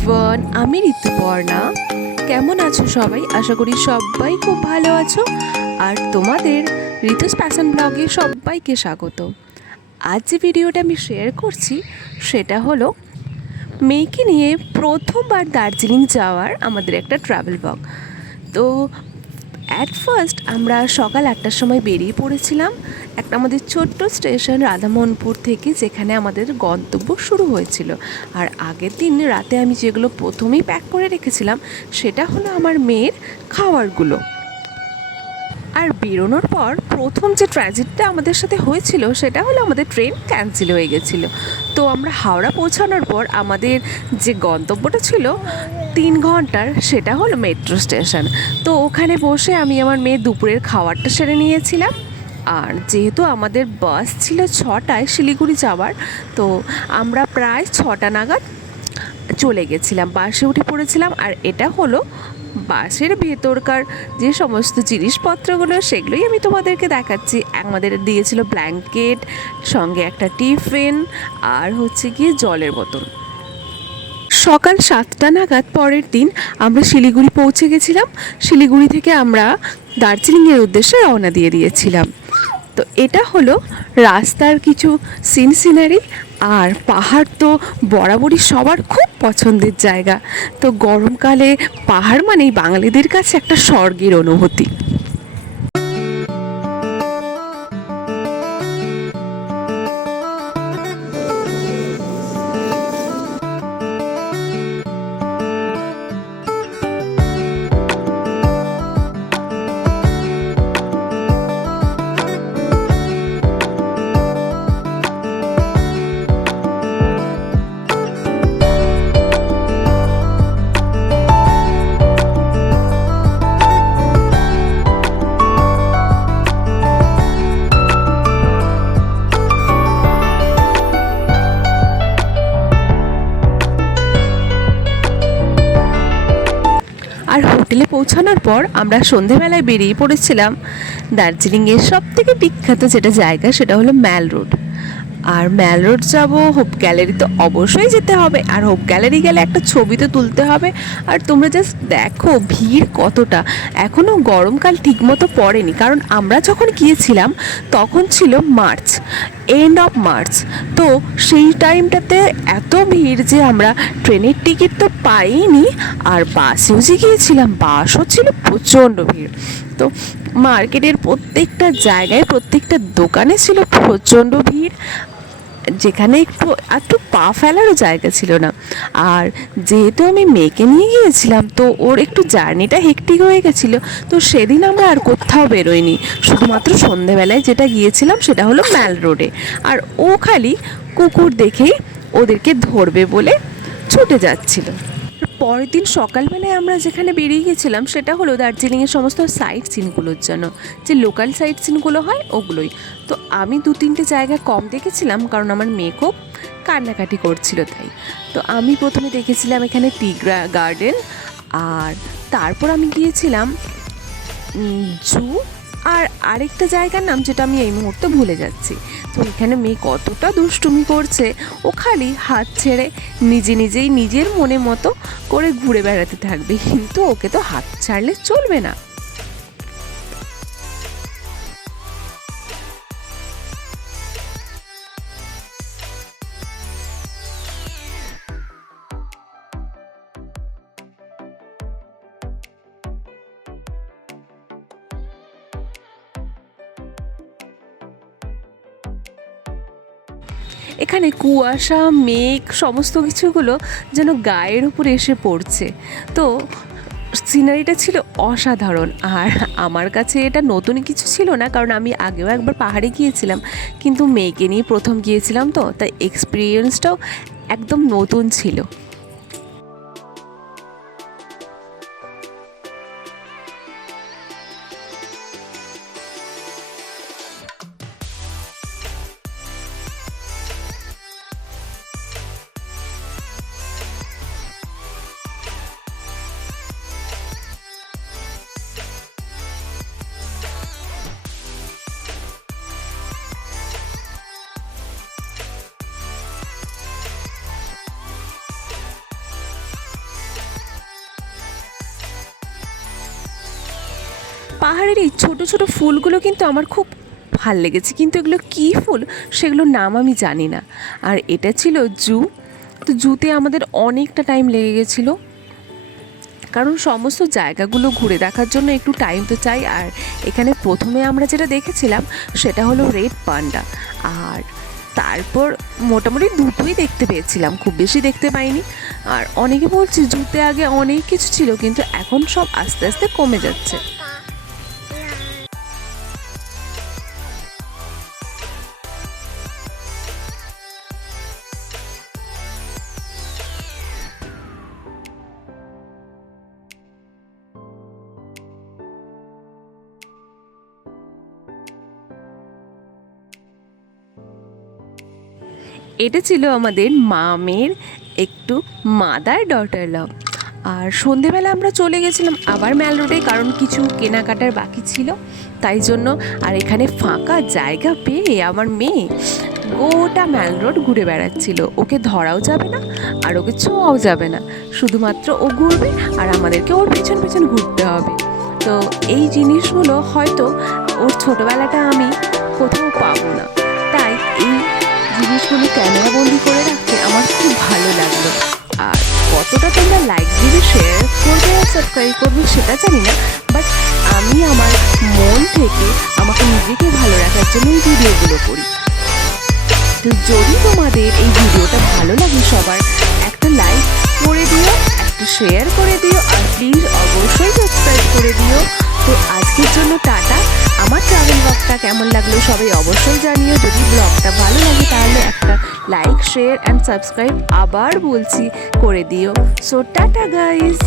Everyone, আমি ঋতুপর্ণা। কেমন আছো সবাই? আশা করি সবাই খুব ভালো আছো। আর তোমাদের ঋতুস প্যাশন ব্লগে সবাইকে স্বাগত। আজ যে ভিডিওটা আমি শেয়ার করছি সেটা হলো মেয়েকে নিয়ে প্রথমবার দার্জিলিং যাওয়ার আমাদের একটা ট্রাভেল ব্লগ। তো অ্যাট ফার্স্ট আমরা সকাল 8টার সময় বেরিয়ে পড়েছিলাম একটা আমাদের ছোট্ট স্টেশন রাধামোহনপুর থেকে, যেখানে আমাদের গন্তব্য শুরু হয়েছিল। আর আগের দিন রাতে আমি যেগুলো প্রথমেই প্যাক করে রেখেছিলাম সেটা হলো আমার মেয়ের খাবারগুলো। আর বেরোনোর পর প্রথম যে ট্র্যাজেডিটা আমাদের সাথে হয়েছিল সেটা হলো আমাদের ট্রেন ক্যান্সেল হয়ে গেছিলো। তো আমরা হাওড়া পৌঁছানোর পর আমাদের যে গন্তব্যটা ছিল 3 ঘন্টার, সেটা হলো মেট্রো স্টেশন। তো ওখানে বসে আমি আমার মেয়ের দুপুরের খাবারটা সেরে নিয়েছিলাম। আর যেহেতু আমাদের বাস ছিল 6টায় শিলিগুড়ি যাওয়ার, তো আমরা প্রায় 6টা নাগাদ চলে গেছিলাম, বাসে উঠে পড়েছিলাম। আর এটা হলো বাসের ভেতরকার যে সমস্ত জিনিসপত্রগুলো সেগুলোই আমি তোমাদেরকে দেখাচ্ছি। আমাদের দিয়েছিল ব্ল্যাঙ্কেট, সঙ্গে একটা টিফিন, আর হচ্ছে গিয়ে জলের বোতল। সকাল 7টা নাগাদ পরের দিন আমরা শিলিগুড়ি পৌঁছে গেছিলাম। শিলিগুড়ি থেকে আমরা দার্জিলিংয়ের উদ্দেশ্যে রওনা দিয়ে দিয়েছিলাম। তো এটা হলো রাস্তার কিছু সিনারি। আর পাহাড় তো বরাবরই সবার খুব পছন্দের জায়গা। তো গরমকালে পাহাড় মানেই বাঙালিদের কাছে একটা স্বর্গের অনুভূতি। আর হোটেলে পৌঁছানোর পর আমরা সন্ধেবেলায় বেরিয়ে পড়েছিলাম দার্জিলিংয়ের সবথেকে বিখ্যাত যেটা জায়গা সেটা হলো ম্যাল রোড। আর ম্যাল রোড যাবো, হোপ গ্যালারি তো অবশ্যই যেতে হবে। আর হোপ গ্যালারি গেলে একটা ছবি তো তুলতে হবে। আর তোমরা জাস্ট দেখো ভিড় কতটা। এখনও গরমকাল ঠিকমতো পড়েনি, কারণ আমরা যখন গিয়েছিলাম তখন ছিল মার্চ, এন্ড অফ মার্চ। তো সেই টাইমটাতে এত ভিড় যে আমরা ট্রেনের টিকিট তো পাইনি। আর বাসেও যে গিয়েছিলাম, বাসও ছিল প্রচণ্ড ভিড়। তো মার্কেটের প্রত্যেকটা জায়গায় প্রত্যেকটা দোকানে ছিল প্রচণ্ড ভিড়, যেখানে একটু পা ফেলারও জায়গা ছিল না। আর যেহেতু আমি মেয়েকে নিয়ে গিয়েছিলাম, তো ওর একটু জার্নিটা হেক্টিক হয়ে গেছিলো। তো সেদিন আমরা আর কোথাও বেরোইনি, শুধুমাত্র সন্ধেবেলায় যেটা গিয়েছিলাম সেটা হলো ম্যাল রোডে। আর ও খালি কুকুর দেখেই ওদেরকে ধরবে বলে ছুটে যাচ্ছিল। পরের দিন সকালবেলায় আমরা যেখানে বেরিয়ে গেছিলাম সেটা হলো দার্জিলিংয়ের সমস্ত সাইট সিনগুলোর জন্য, যে লোকাল সাইট সিনগুলো হয় ওগুলোই। তো আমি 2-3টে জায়গা কম দেখেছিলাম, কারণ আমার মেয়ে খুব কান্নাকাটি করছিল তাই। তো আমি প্রথমে দেখেছিলাম এখানে টি গার্ডেন, আর তারপর আমি গিয়েছিলাম জু, আর আরেকটা জায়গার নাম যেটা আমি এই মুহূর্তে ভুলে যাচ্ছি। তো এখানে মেয়ে কতটা দুষ্টুমি করছে, ও খালি হাত ছেড়ে নিজেই নিজের মনে মতো করে ঘুরে বেড়াতে থাকবে, কিন্তু ওকে তো হাত ছাড়লে চলবে না। এখানে কুয়াশা, মেঘ, সমস্ত কিছুগুলো যেন গায়ের উপরে এসে পড়ছে। তো সিনারিটা ছিল অসাধারণ। আর আমার কাছে এটা নতুন কিছু ছিল না, কারণ আমি আগেও একবার পাহাড়ে গিয়েছিলাম, কিন্তু মেয়েকে নিয়ে প্রথম গিয়েছিলাম, তো তাই এক্সপিরিয়েন্সটাও একদম নতুন ছিল। পাহাড়ের এই ছোট ছোট ফুলগুলো কিন্তু আমার খুব ভাল লেগেছে, কিন্তু এগুলো কী ফুল সেগুলোর নাম আমি জানি না। আর এটা ছিল জু। তো জুতে আমাদের অনেকটা টাইম লেগে গেছিলো, কারণ সমস্ত জায়গাগুলো ঘুরে দেখার জন্য একটু টাইম তো চাই। আর এখানে প্রথমে আমরা যেটা দেখেছিলাম সেটা হলো রেড পান্ডা, আর তারপর মোটামুটি দুটোই দেখতে পেয়েছিলাম, খুব বেশি দেখতে পাইনি। আর অনেকে বলছে জুতে আগে অনেক কিছু ছিল, কিন্তু এখন সব আস্তে আস্তে কমে যাচ্ছে। এটা ছিল আমাদের মামের একটু মাদার ডটার লাভ। আর সন্ধেবেলা আমরা চলে গেছিলাম আবার ম্যাল রোডে, কারণ কিছু কেনাকাটার বাকি ছিল তাই জন্য। আর এখানে ফাঁকা জায়গা পেয়ে আমার মেয়ে গোটা ম্যাল রোড ঘুরে বেড়াচ্ছিল। ওকে ধরাও যাবে না আর ওকে ছোঁয়াও যাবে না, শুধুমাত্র ও ঘুরবে আর আমাদেরকে ওর পেছন পেছন ঘুরতে হবে। তো এই জিনিসগুলো হয়তো ওর ছোটোবেলাটা আমি কোথাও পাবো না, তাই এই জিনিসগুলো ক্যামেরা বন্দি করে রাখতে আমার খুব ভালো লাগলো। আর কতটা তোমরা লাইক দিবে, শেয়ার করবে আর সাবস্ক্রাইব করবে সেটা জানি না, বাট আমি আমার মন থেকে আমাকে নিজেকে ভালো রাখার জন্য এই ভিডিওগুলো করি। তো যদি তোমাদের এই ভিডিওটা ভালো লাগে সবার একটা লাইক করে দিও, একটা শেয়ার করে দিও, আর প্লিজ অবশ্যই সাবস্ক্রাইব করে দিও। তো আজকের জন্য টাটা। আমার ট্রাভেল ব্লগটা কেমন লাগলো সবাই অবশ্যই জানিও। যদি ব্লগটা ভালো লাগে তাহলে একটা লাইক, শেয়ার অ্যান্ড সাবস্ক্রাইব আবার বলছি করে দিও। So tata guys.